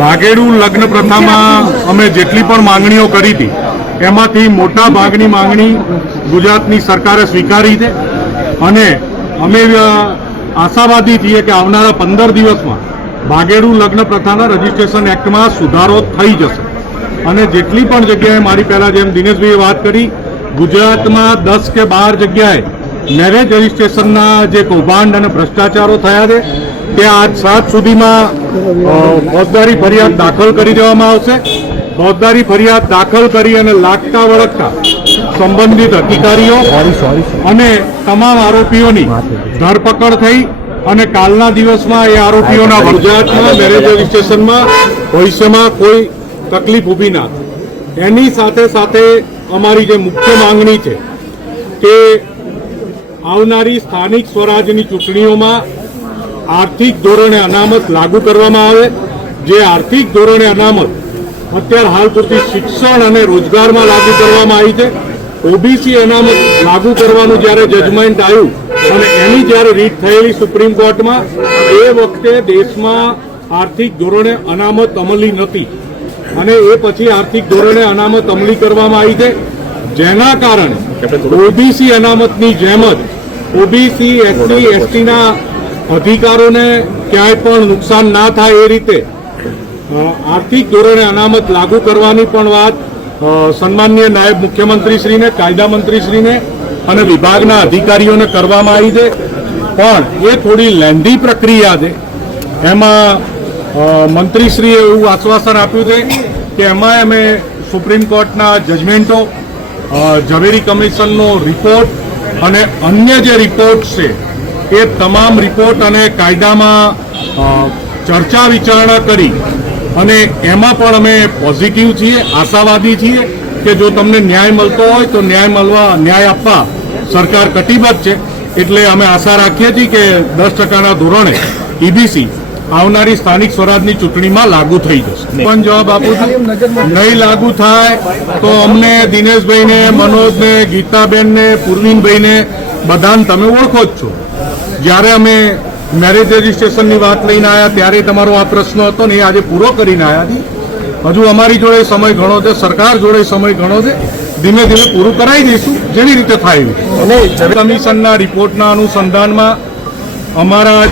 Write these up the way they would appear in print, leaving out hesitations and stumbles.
ભાગેડુ લગ્ન પ્રથામાં અમે જેટલી પણ માંગણીઓ કરી હતી એમાંથી મોટા ભાગની માંગણી ગુજરાતની સરકારે સ્વીકારી છે અને અમે આશાવાદી છીએ કે આવનારા 15 દિવસમાં ભાગેડુ લગ્ન પ્રથાના રજીસ્ટ્રેશન એક્ટમાં સુધારો થઈ જશે અને જેટલી પણ જગ્યાએ મારી પહેલા જેમ દિનેશભાઈએ વાત કરી ગુજરાતમાં 10 કે 12 જગ્યાએ મેરેજ રજીસ્ટ્રેશનના જે કૌભાંડ અને ભ્રષ્ટાચારો થયા છે તે આજ 7 સુધીમાં ફોજદારી ફરિયાદ દાખલ કરી દેવામાં આવશે। ફોજદારી ફરિયાદ દાખલ કરી અને લાગતા વળગતા સંબંધિત અધિકારીઓ અને તમામ આરોપીઓની ધરપકડ થઈ અને કાલના દિવસમાં એ આરોપીઓના ગુજરાતમાં મેરેજ રજીસ્ટ્રેશનમાં ભવિષ્યમાં કોઈ તકલીફ ઊભી ના થાય। એની સાથે સાથે અમારી જે મુખ્ય માંગણી છે કે આવનારી સ્થાનિક સ્વરાજની ચૂંટણીઓમાં આર્થિક ધોરણે અનામત લાગુ કરવામાં આવે। જે આર્થિક ધોરણે અનામત અત્યારે હાલ પૂરતી શિક્ષણ અને રોજગારમાં લાગુ કરવામાં આવી છે। ઓબીસી અનામત લાગુ કરવાનું જ્યારે જજમેન્ટ આવ્યું અને એની જ્યારે રીટ થયેલી સુપ્રીમ કોર્ટમાં એ વખતે દેશમાં આર્થિક ધોરણે અનામત અમલી નહોતી અને એ પછી આર્થિક ધોરણે અનામત અમલી કરવામાં આવી છે જેના કારણે ઓબીસી અનામતની જેમ જ ઓબીસી એસસી એસટીના અધિકારોને ક્યાંય પણ નુકસાન ના થાય એ રીતે આર્થિક ધોરણે અનામત લાગુ કરવાની પણ વાત સન્માનીય નાયબ મુખ્યમંત્રીશ્રીને કાયદા મંત્રીશ્રીને અને વિભાગના અધિકારીઓને કરવામાં આવી છે પણ એ થોડી લેન્ધી પ્રક્રિયા છે। એમાં મંત્રીશ્રીએ એવું આશ્વાસન આપ્યું છે કે એમાં અમે સુપ્રીમ કોર્ટના જજમેન્ટો ઝવેરી કમિશનનો રિપોર્ટ અને અન્ય જે રિપોર્ટ છે એ તમામ રિપોર્ટ અને કાયદામાં ચર્ચા વિચારણા કરી અને એમાં પણ અમે પોઝિટિવ છીએ, આશાવાદી છીએ કે જો તમને ન્યાય મળતો હોય તો ન્યાય આપવા સરકાર કટિબદ્ધ છે। એટલે અમે આશા રાખીએ છીએ કે 10%ના ધોરણે ઈબીસી આવનારી સ્થાનિક સ્વરાજની ચૂંટણીમાં લાગુ થઈ જશે। પણ જવાબ આપું છું નહીં લાગુ થાય તો અમને દિનેશભાઈને, મનોજને, ગીતાબેનને, પૂર્વિનભાઈને બધાને તમે ઓળખો જ છો। જ્યારે અમે મેરેજ રજીસ્ટ્રેશનની વાત લઈને આવ્યા ત્યારે તમારો આ પ્રશ્ન હતો ને એ આજે પૂરો કરીને આવ્યા। હજુ અમારી જોડે સમય ઘણો છે, સરકાર જોડે સમય ઘણો છે, ધીમે ધીમે પૂરું કરાવી દઈશું જેવી રીતે થાય। અને કમિશનના રિપોર્ટના અનુસંધાનમાં અમારા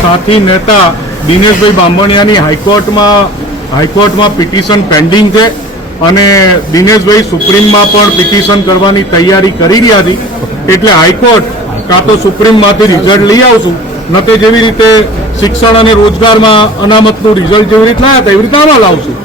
સાથી નેતા દિનેશભાઈ બાંભણિયાની હાઈકોર્ટમાં પિટિશન પેન્ડિંગ છે અને દિનેશભાઈ સુપ્રીમમાં પણ પિટિશન કરવાની તૈયારી કરી રહ્યા છે। એટલે હાઈકોર્ટ કાં તો સુપ્રીમમાંથી રિઝલ્ટ લઈ આવશું ન તે જેવી રીતે શિક્ષણ અને રોજગારમાં અનામતનું રિઝલ્ટ જેવી રીતે લાયા હતા એવી રીતે આમાં લાવશું।